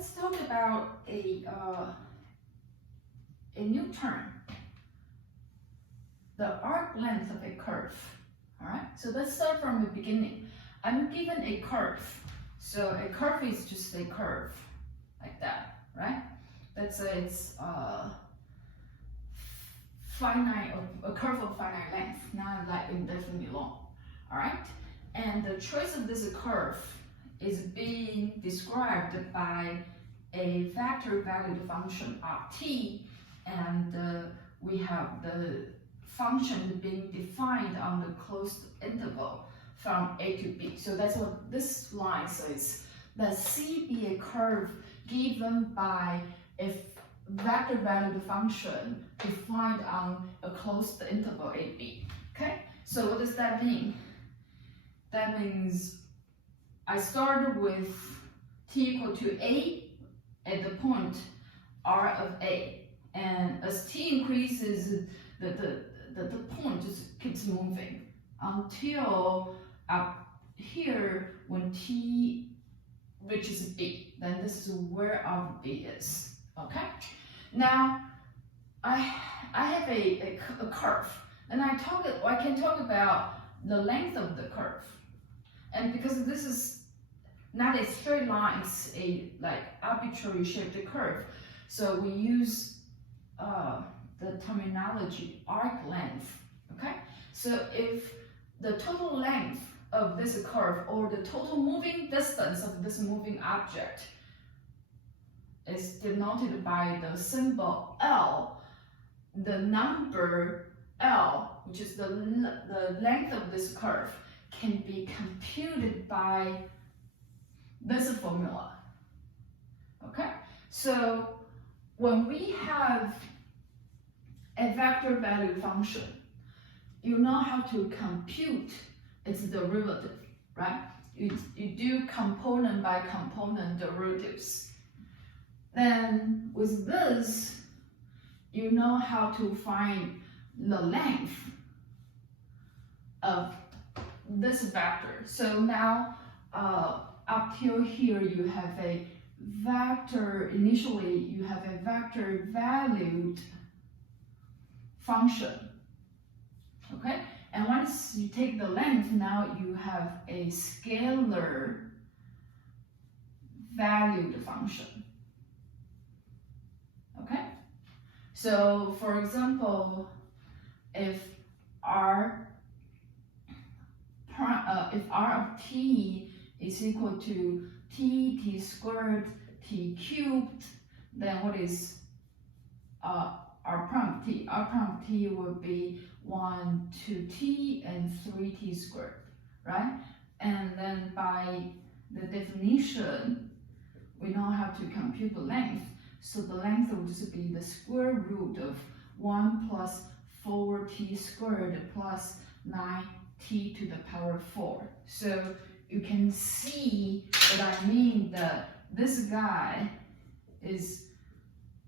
let's talk about a new term, the arc length of a curve. All right, so let's start from the beginning. I'm given a curve. So a curve is just a curve like that, right? Let's say it's finite, a curve of finite length, not like indefinitely long. All right, and the trace of this curve is being described by a vector valued function of t, and we have the function being defined on the closed interval from a to b. So that's what this line says. Let C be a curve given by a vector valued function defined on a closed interval ab. Okay, so what does that mean? That means I started with t equal to a at the point r of a, and as t increases, the point just keeps moving until up here when t reaches b. Then this is where our b is. Okay. Now I have a curve, and I can talk about the length of the curve, and because this is not a straight line, it's a like arbitrary shaped curve, so we use the terminology arc length. Okay, so if the total length of this curve or the total moving distance of this moving object is denoted by the symbol L, the number L, which is the length of this curve, can be computed by this formula. Okay, so when we have a vector valued function, you know how to compute its derivative, right? You do component by component derivatives. Then with this, you know how to find the length of this vector. So now up till here you have a vector, initially you have a vector valued function. Okay, and once you take the length, now you have a scalar valued function. Okay, so for example, if r of t is equal to t squared t cubed, then what is r prime of t? R prime of t would be 1, 2t, and 3t squared, right? And then by the definition, we know how to compute the length. So the length would just be the square root of 1 plus 4t squared plus 9t to the power 4. So you can see what I mean, that this guy is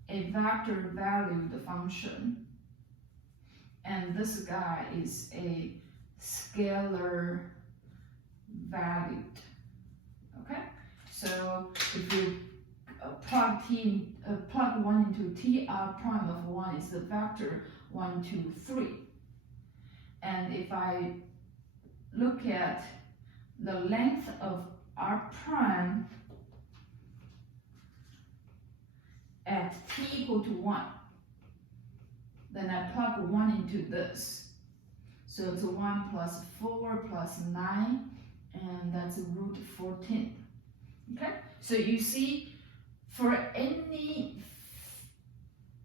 a vector valued function, and this guy is a scalar valued. Okay, so if you plug 1 into t, r prime of 1 is the vector 1, 2, 3. And if I look at the length of r prime at t equal to 1, then I plug 1 into this. So it's 1 plus 4 plus 9, and that's root 14. Okay, so you see, for any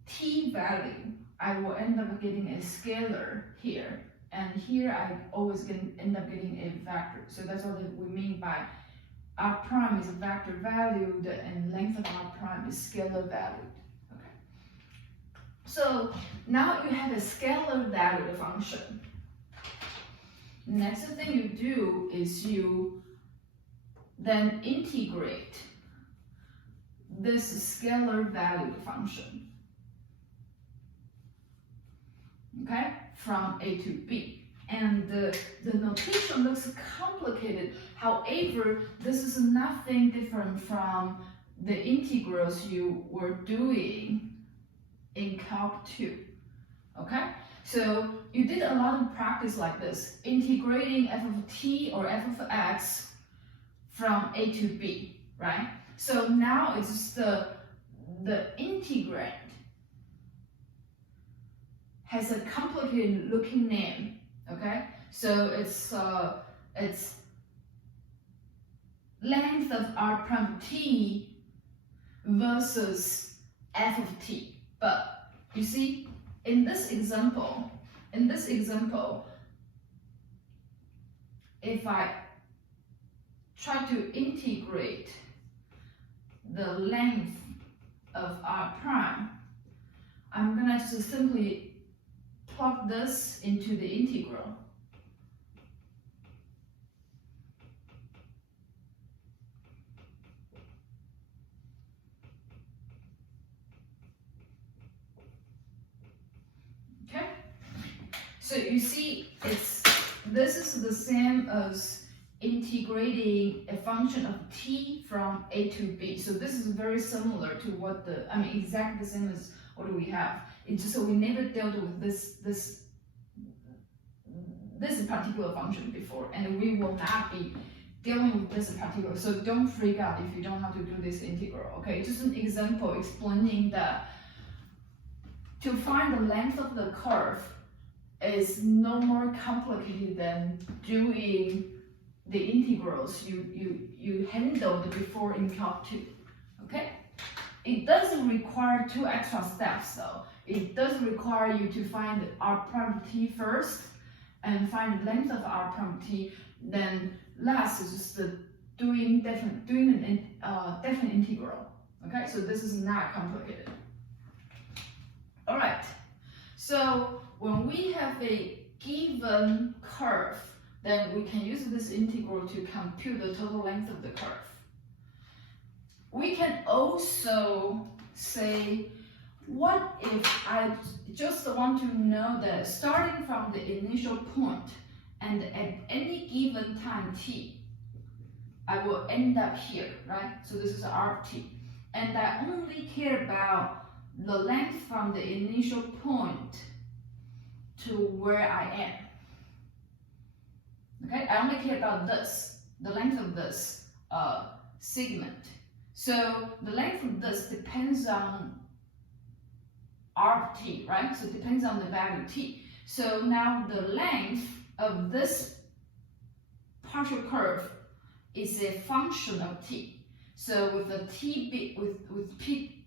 t value, I will end up getting a scalar here, and here I always end up getting a vector. So that's what we mean by r prime is vector valued and length of r prime is scalar valued. Okay, so now you have a scalar valued function. Next thing you do is you then integrate this scalar valued function, okay, from a to b. And the notation looks complicated. However, this is nothing different from the integrals you were doing in Calc 2, okay? So you did a lot of practice like this, integrating f of t or f of x from a to b, right? So now it's the integrand has a complicated looking name, okay? So it's length of r prime t versus f of t. But you see, in this example, if I try to integrate the length of r prime, I'm gonna just simply plug this into the integral. Okay, so you see, this is the same as integrating a function of t from a to b. So this is very similar to what exactly the same as what we have. It's just so we never dealt with this particular function before, and we will not be dealing with this particular. So don't freak out if you don't know how to do this integral. Okay, just an example explaining that to find the length of the curve is no more complicated than doing the integrals you handled before in Calc 2. Okay, it doesn't require 2 extra steps though. It does require you to find r prime t first and find the length of r prime t. Then last is just doing an definite integral. Okay, so this is not complicated. All right, so when we have a given curve, then we can use this integral to compute the total length of the curve. We can also say, what if I just want to know that starting from the initial point and at any given time t, I will end up here, right? So this is r of t. And I only care about the length from the initial point to where I am. Okay, I only care about this, the length of this segment. So the length of this depends on r of t, right? So it depends on the value t. So now the length of this partial curve is a function of t. So with the t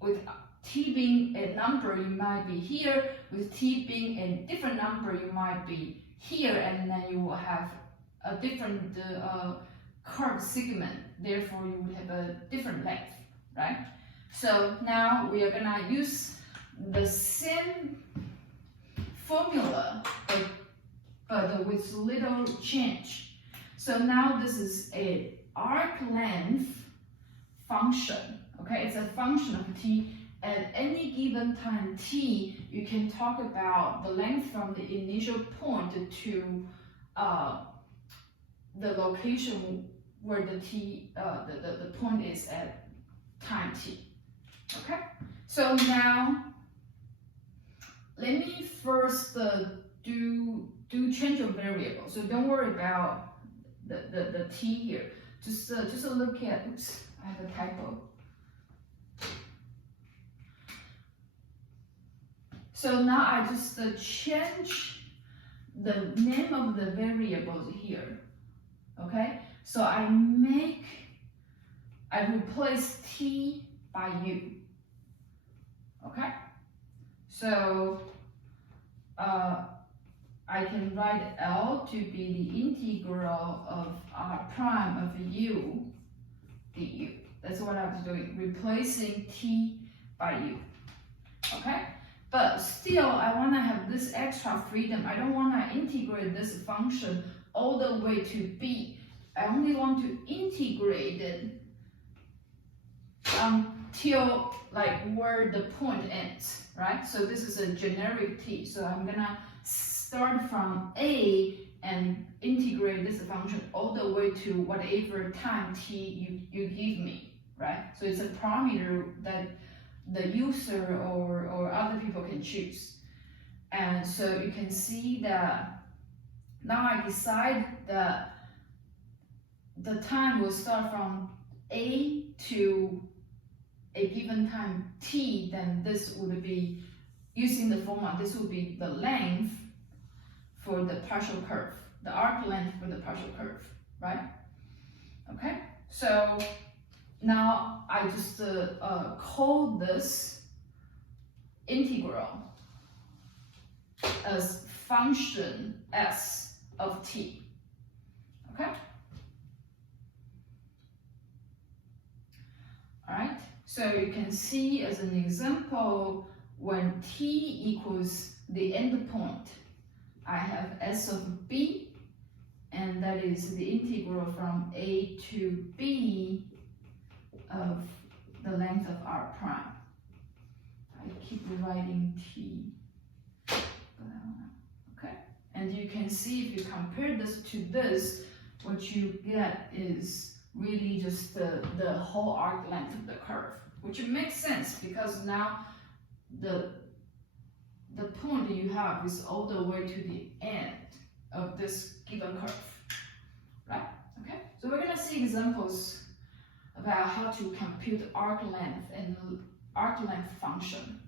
with t being a number, you might be here. With t being a different number, you might be here, and then you will have a different curved segment. Therefore, you would have a different length, right? So now we are gonna use the same formula, but with little change. So now this is a arc length function. Okay, it's a function of t. At any given time t, you can talk about the length from the initial point to the location where the point is at time t. Okay, so now let me first do change of variable. So don't worry about the t here. Just look at. Oops, I have a typo. So now I just change the name of the variables here. Okay, so I replace t by u. Okay, so I can write L to be the integral of r prime of u du. That's what I was doing, replacing t by u. Okay, but still I want to have this extra freedom. I don't want to integrate this function all the way to b. I only want to integrate it until like where the point ends, right? So this is a generic t. So I'm gonna start from a and integrate this function all the way to whatever time t you give me, right? So it's a parameter that the user or other people can choose. And so you can see that now I decide that the time will start from A to a given time t, then this would be, using the formula, this would be the length for the partial curve, the arc length for the partial curve, right? Okay, so now I just call this integral as function s of t, okay? All right, so you can see as an example, when t equals the end point, I have s of b, and that is the integral from a to b of the length of r prime. I keep writing t, okay? And you can see if you compare this to this, what you get is really just the whole arc length of the curve, which makes sense because now the point that you have is all the way to the end of this given curve, right? Okay, so we're gonna see examples about how to compute arc length and arc length function.